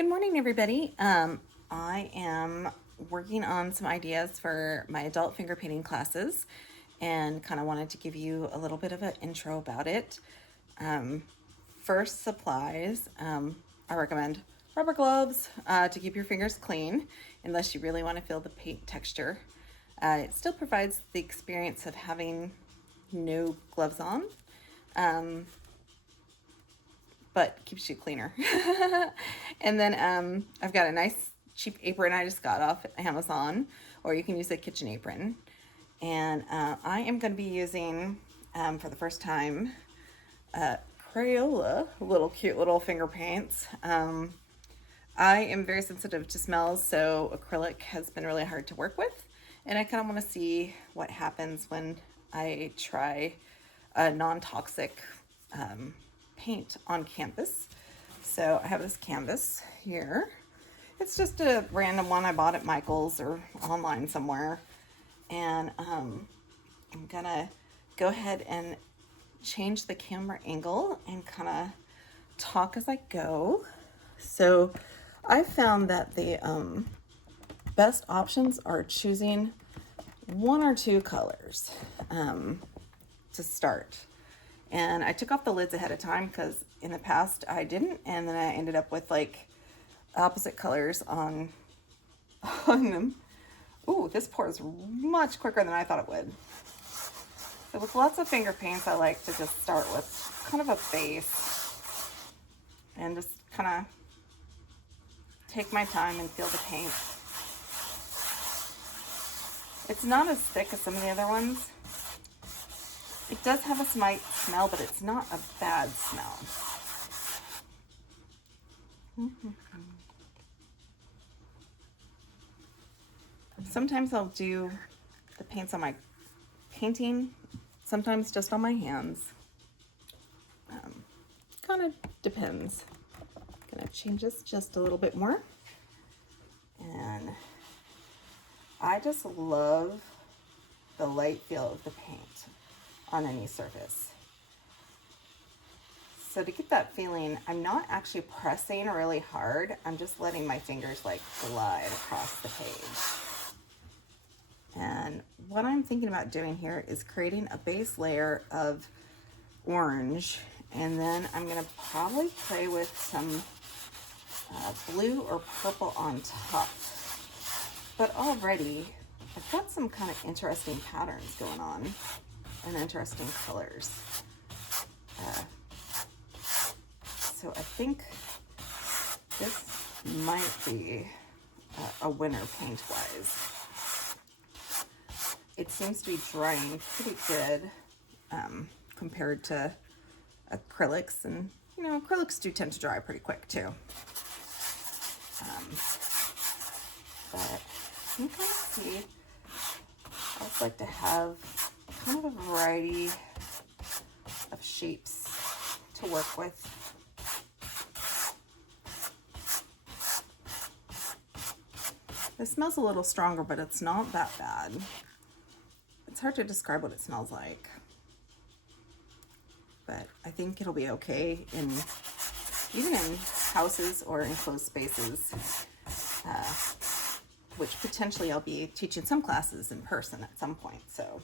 Good morning, everybody. I am working on some ideas for my adult finger painting classes and kind of wanted to give you a little bit of an intro about it. First, supplies. I recommend rubber gloves to keep your fingers clean unless you really want to feel the paint texture. It still provides the experience of having no gloves on. But keeps you cleaner. And then I've got a nice cheap apron I just got off Amazon, or you can use a kitchen apron. And I am going to be using, for the first time, Crayola, cute little finger paints. I am very sensitive to smells, so acrylic has been really hard to work with. And I kind of want to see what happens when I try a non-toxic paint on canvas. So I have this canvas here. It's just a random one I bought at Michael's or online somewhere. And I'm gonna go ahead and change the camera angle and kind of talk as I go. So I found that the best options are choosing one or two colors to start. And I took off the lids ahead of time because in the past I didn't, and then I ended up with like opposite colors on them. Ooh, this pours much quicker than I thought it would. So with lots of finger paints, I like to just start with kind of a base and just kind of take my time and feel the paint. It's not as thick as some of the other ones. It does have a slight smell, but it's not a bad smell. Sometimes I'll do the paints on my painting, sometimes just on my hands. Kind of depends. Gonna change this just a little bit more. And I just love the light feel of the paint on any surface. So to get that feeling, I'm not actually pressing really hard. I'm just letting my fingers like glide across the page. And what I'm thinking about doing here is creating a base layer of orange, and then I'm gonna probably play with some blue or purple on top. But already I've got some kind of interesting patterns going on and interesting colors. So I think this might be a winner paint-wise. It seems to be drying pretty good compared to acrylics, and you know, acrylics do tend to dry pretty quick too. But you can see, I just like to have kind of a variety of shapes to work with. This smells a little stronger, but it's not that bad. It's hard to describe what it smells like, but I think it'll be okay in even in houses or enclosed spaces, which potentially I'll be teaching some classes in person at some point. So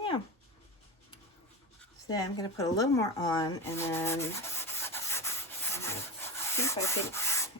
yeah. So I'm going to put a little more on, and then see if I think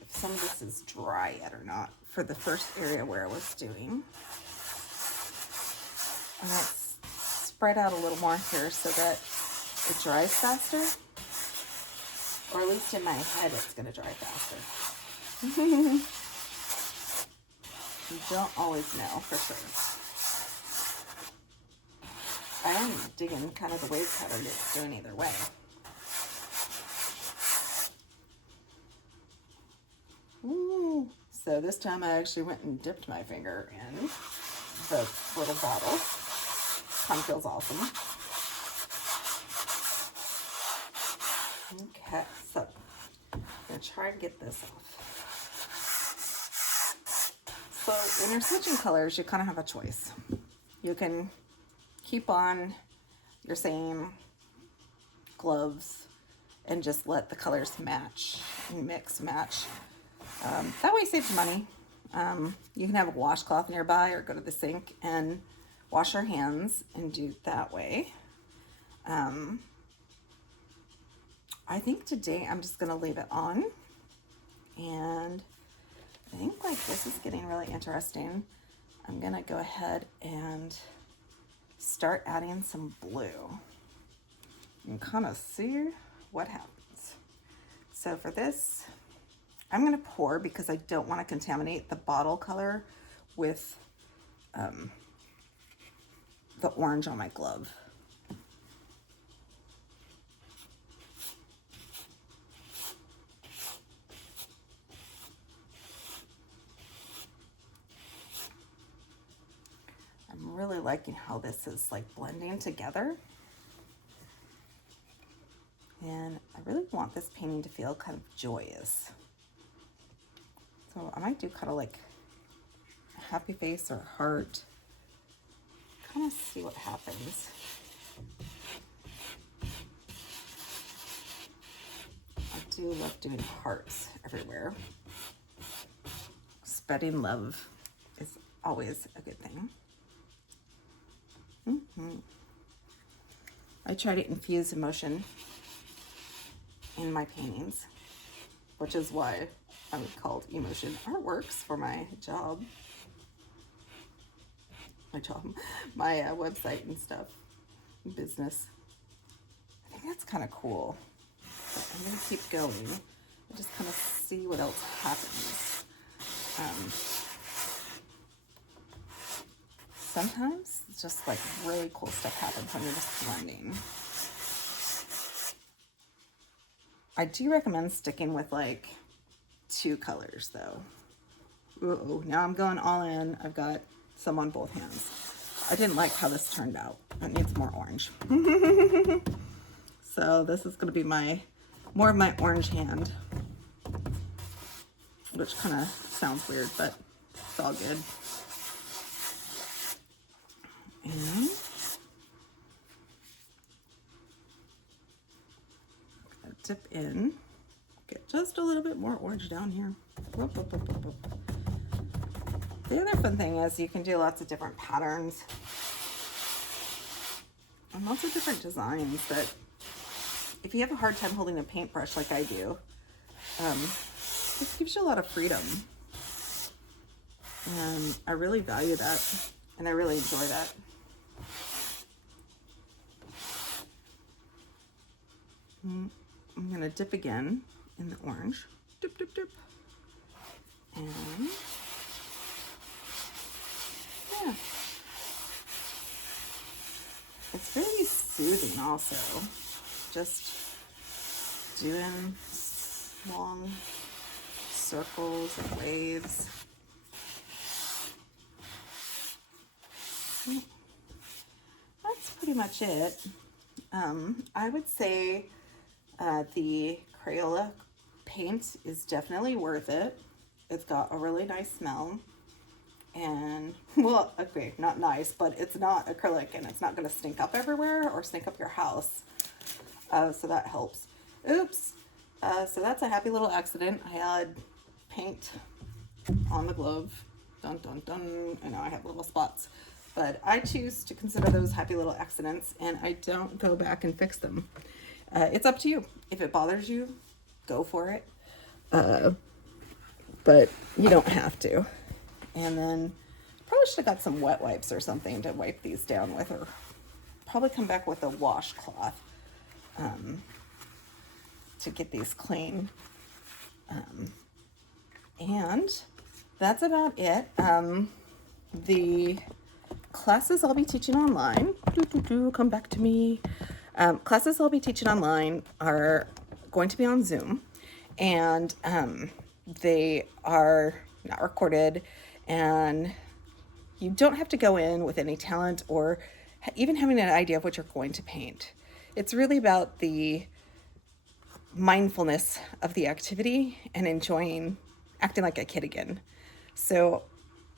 if some of this is dry yet or not for the first area where I was doing. And let's spread out a little more here so that it dries faster, or at least in my head it's going to dry faster. You don't always know for sure. I am digging kind of the wave pattern it's doing either way. Ooh. So this time I actually went and dipped my finger in the little bottle. Tongue feels awesome. Okay, so I'm gonna try to get this off. So when you're switching colors, you kind of have a choice. You can keep on your same gloves and just let the colors match and mix match. That way it saves money. You can have a washcloth nearby or go to the sink and wash your hands and do it that way. I think today I'm just gonna leave it on, and I think like this is getting really interesting. I'm gonna go ahead and start adding some blue and kind of see what happens. So for this, I'm gonna pour because I don't want to contaminate the bottle color with the orange on my glove. I'm really liking how this is like blending together. And I really want this painting to feel kind of joyous. So I might do kind of like a happy face or heart. Kind of see what happens. I do love doing hearts everywhere. Spreading love is always a good thing. I try to infuse emotion in my paintings, which is why I'm called Emotion Artworks for my job. My website and stuff, business. I think that's kind of cool. But I'm gonna keep going and just kind of see what else happens. Sometimes it's just like really cool stuff happens when you're just blending. I do recommend sticking with like 2 colors though. Uh-oh, now I'm going all in. I've got some on both hands. I didn't like how this turned out. It needs more orange. So this is gonna be more of my orange hand, which kind of sounds weird, but it's all good. And I'm gonna dip in, get just a little bit more orange down here. Whoop, whoop, whoop, whoop, whoop. The other fun thing is you can do lots of different patterns and lots of different designs that if you have a hard time holding a paintbrush like I do, this gives you a lot of freedom. And I really value that, and I really enjoy that. I'm gonna dip again in the orange. Dip, dip, dip. And yeah. It's very soothing also. Just doing long circles and waves. That's pretty much it. I would say the Crayola paint is definitely worth it. It's got a really nice smell. And, well, okay, not nice, but it's not acrylic and it's not going to stink up everywhere or stink up your house. So that helps. Oops. So that's a happy little accident. I had paint on the glove. Dun, dun, dun. I know I have little spots. But I choose to consider those happy little accidents, and I don't go back and fix them. It's up to you. If it bothers you, go for it. But you don't have to. And then probably should have got some wet wipes or something to wipe these down with, or probably come back with a washcloth to get these clean. And that's about it. The classes I'll be teaching online, come back to me. Classes I'll be teaching online are going to be on Zoom, and they are not recorded, and you don't have to go in with any talent or even having an idea of what you're going to paint. It's really about the mindfulness of the activity and enjoying acting like a kid again. So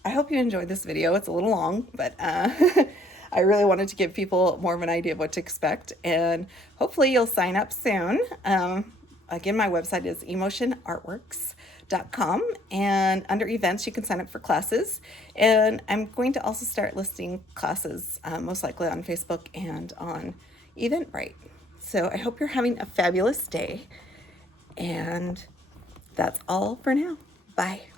I hope you enjoyed this video. It's a little long, but I really wanted to give people more of an idea of what to expect, and hopefully you'll sign up soon. Again, my website is emotionartworks.com, and under events you can sign up for classes, and I'm going to also start listing classes most likely on Facebook and on Eventbrite. So I hope you're having a fabulous day, and that's all for now. Bye.